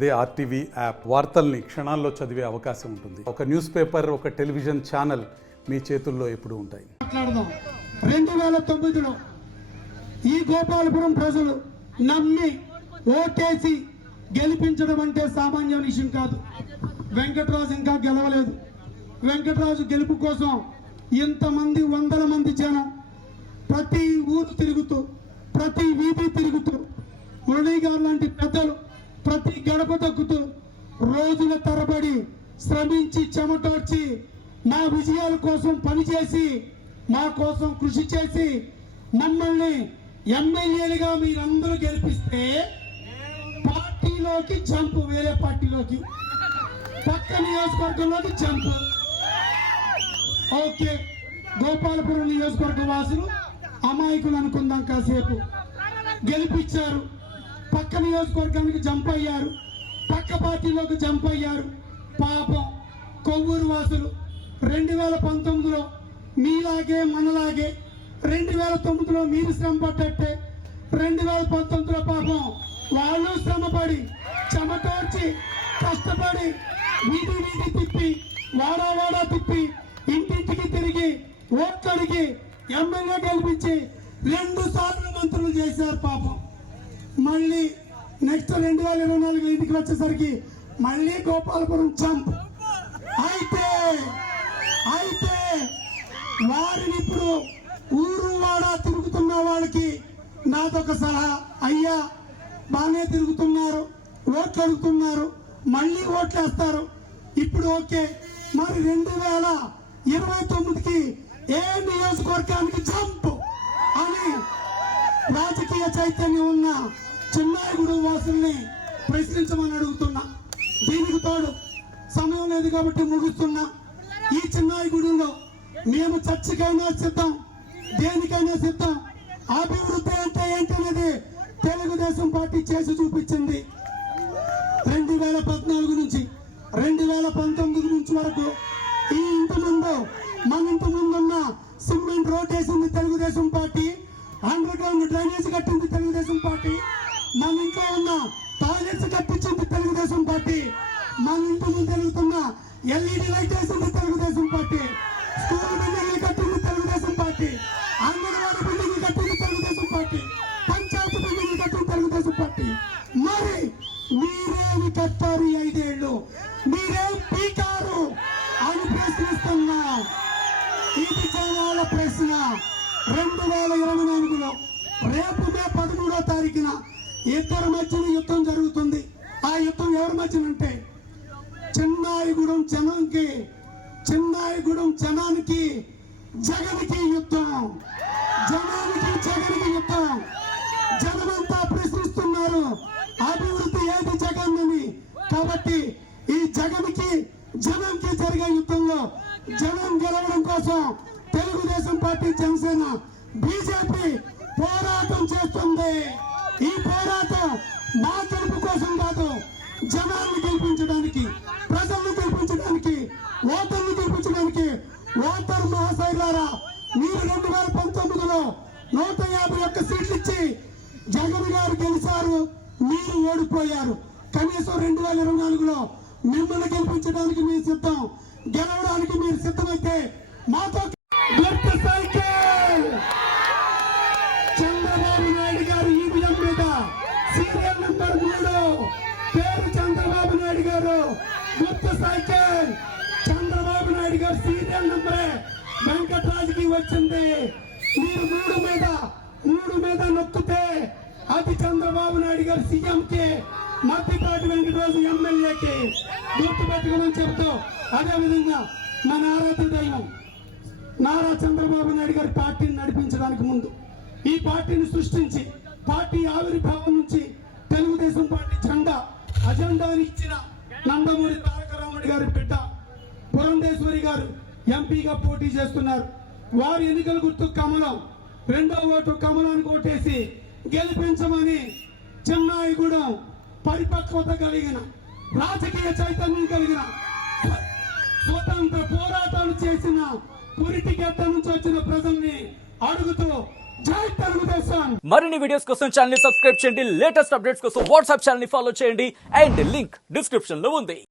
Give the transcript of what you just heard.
అదే RTV app వార్తల్ని క్షణాల్లో చదివే అవకాశం ఉంటుంది. ఒక న్యూస్ పేపర్, ఒక టెలివిజన్ ఛానల్ మీ చేతుల్లో ఎప్పుడూ ఉంటాయి. మాట్లాడదాం. 2009లో ఈ గోపాలపురం ప్రజలు నమ్మి ఓటేసి గెలిపించడం అంటే సామాన్య విషయం కాదు. వెంకటరాజు ఇంకా గెలవలేదు. వెంకటరాజు గెలుపు కోసం ఇంతమంది వందల మంది జనం ప్రతి ఊరు తిరుగుతూ, ప్రతి వీధి తిరుగుతూ, మురళీ గారు లాంటి పెద్దలు ప్రతి గడప తొక్కుతూ రోజుల తరబడి శ్రమించి చెమటోడ్చి మా విజయాల కోసం పనిచేసి మా కోసం కృషి చేసి మమ్మల్ని ఎమ్మెల్యేలుగా మీరందరూ గెలిపిస్తే పార్టీలోకి జంపు, వేరే పార్టీలోకి, పక్క నియోజకవర్గంలోకి జంపు. ఓకే, గోపాలపురం నియోజకవర్గ వాసులు అమాయకులు అనుకుందాం, కాసేపు గెలిపించారు. పక్క నియోజకవర్గానికి జంప్ అయ్యారు, పక్క పార్టీలోకి జంప్ అయ్యారు. పాపం కొవ్వూరు వాసులు 2019లో మీలాగే మనలాగే 2009లో మీరు శ్రమ పడ్డట్టే 2019లో పాపం వాళ్ళు శ్రమపడి చెమటోర్చి కష్టపడి వీధి వీధి తిప్పి వాడా తిప్పి ఇంటింటికి తిరిగి ఓట్లడిగి ఎమ్మెల్యే గెలిపించి 2 సార్లు మంత్రులు చేశారు. పాపం మళ్ళీ నెక్స్ట్ 2024 ఇంటికి వచ్చేసరికి మళ్ళీ గోపాలపురం జంప్. అయితే వారిని ఇప్పుడు ఊరు వాడ తిరుగుతున్న వాళ్ళకి నాదొక సలహా. అయ్యా, బాగానే తిరుగుతున్నారు, ఓట్లు అడుగుతున్నారు, మళ్ళీ ఓట్లు వేస్తారు. ఇప్పుడు ఓకే, మరి 2029కి ఏ నియోజకవర్గానికి జంప్ అని రాజకీయ చైతన్యం ఉన్న చిన్నాయిగూడు వాసుల్ని ప్రశ్నించమని అడుగుతున్నా. దీనికి తోడు సమయం లేదు కాబట్టి ముగుస్తున్నా. ఈ చిన్నాయిగూడులో మేము చర్చకైనా సిద్ధం, దేనికైనా సిద్ధం. అభివృద్ధి అంటే ఏంటనేది తెలుగుదేశం పార్టీ చేసి చూపించింది. 2014 నుంచి 2019 నుంచి వరకు ఈ ఇంటి ముందు, మన ఇంటి ముందున్న సిమెంట్ రోడ్ వేసింది Telugu Desam party, under ground drainage కట్టింది తెలుగుదేశం పార్టీ, మన ఇంట్లో ఉన్న టాయిలెట్స్ కట్టించింది తెలుగుదేశం పార్టీ, మన ఇంటి ముందు తిరుగుతున్న ఎల్ఈడి లైట్ వేసింది తెలుగుదేశం పార్టీ, స్కూల్ బిల్డింగ్లు కట్టింది తెలుగుదేశం పార్టీ, అంగన్వాడీ బిల్డింగ్ కట్టింది తెలుగుదేశం పార్టీ, పంచాయతీ బిల్డింగ్ కట్టింది తెలుగుదేశం పార్టీ. మరి మీరేమి కట్టారు 5 ఏళ్ళు? మీరేం పీకారు అని ప్రశ్నిస్తున్నా. ఇది జనాల ప్రశ్న. 2024లో రేపు మే 13వ తారీఖున ఇద్దరి మధ్యన యుద్ధం జరుగుతుంది. ఆ యుద్ధం ఎవరి మధ్యనంటే చిన్నాయిగూడెం జనానికి జగన్కి యుద్ధం. జగన్కి యుద్ధం. జనమంతా ప్రశ్నిస్తున్నారు అభివృద్ధి ఏది జగన్ అని. కాబట్టి ఈ జగన్కి జనంకి జరిగే యుద్ధంలో జనం గెలవడం కోసం తెలుగుదేశం పార్టీ, జనసేన, బీజేపీ పోరాటం చేస్తుంది. ఈ పోరాటం మా గెలుపు కోసం కాదు, జనాన్ని గెలిపించడానికి, ప్రజలను గెలిపించడానికి, ఓటర్లు గెలిపించడానికి. ఓటర్ మహాశైలారా, మీరు 2019లో 151 సీట్లు ఇచ్చి జగన్ గారు గెలిచారు, మీరు ఓడిపోయారు. కనీసం 2024లో మిమ్మల్ని గెలిపించడానికి మీరు సిద్ధం, గెలవడానికి మీరు సిద్ధమైతే మాతో సైకిల్. చంద్రబాబు నాయుడు గారు ఈవీఎం మీద సీరియల్ నెంబర్ 3 పేరు చంద్రబాబు నాయుడు గారు, గుర్తు సైకిల్. చంద్రబాబు నాయుడు గారు సీరియల్ నెంబరే వెంకటరాజుకి వచ్చింది. మీరు 3 మీద నొక్కితే అది చంద్రబాబు నాయుడు గారు సీఎంకి, మధ్యపాటి వెంకటరాజు ఎమ్మెల్యేకి. గుర్తు పెట్టుకోమని చెబుతూ, అదేవిధంగా మన ఆరాధ్య దైవం నారా చంద్రబాబు నాయుడు గారి పార్టీని నడిపించడానికి ముందు, ఈ పార్టీని సృష్టించి పార్టీ ఆవిర్భావం నుంచి తెలుగుదేశం పార్టీ అజెండాని ఇచ్చిన నందమూరి తారక రాముడు గారి బిడ్డ పురంధేశ్వరి గారు ఎంపీగా పోటీ చేస్తున్నారు. వారి ఎన్నికల గుర్తు కమలం. 2వ ఓటు కమలానికి ఓటేసి గెలిపించమని చిన్నాయిగూడెం పరిపక్వత కలిగిన, రాజకీయ చైతన్యం కలిగిన, స్వతంత్ర పోరాటాలు చేసిన, పురిటిగడ్డ నుంచి వచ్చిన ప్రజల్ని అడుగుతూ జై తెలుగుదేశం. మరిన్ని వీడియోస్ కోసం ఛానల్ ని సబ్స్క్రైబ్ చేయండి. లేటెస్ట్ అప్డేట్స్ కోసం వాట్సాప్ ఛానల్ ని ఫాలో చేయండి. అండ్ లింక్ డిస్క్రిప్షన్ లో ఉంది.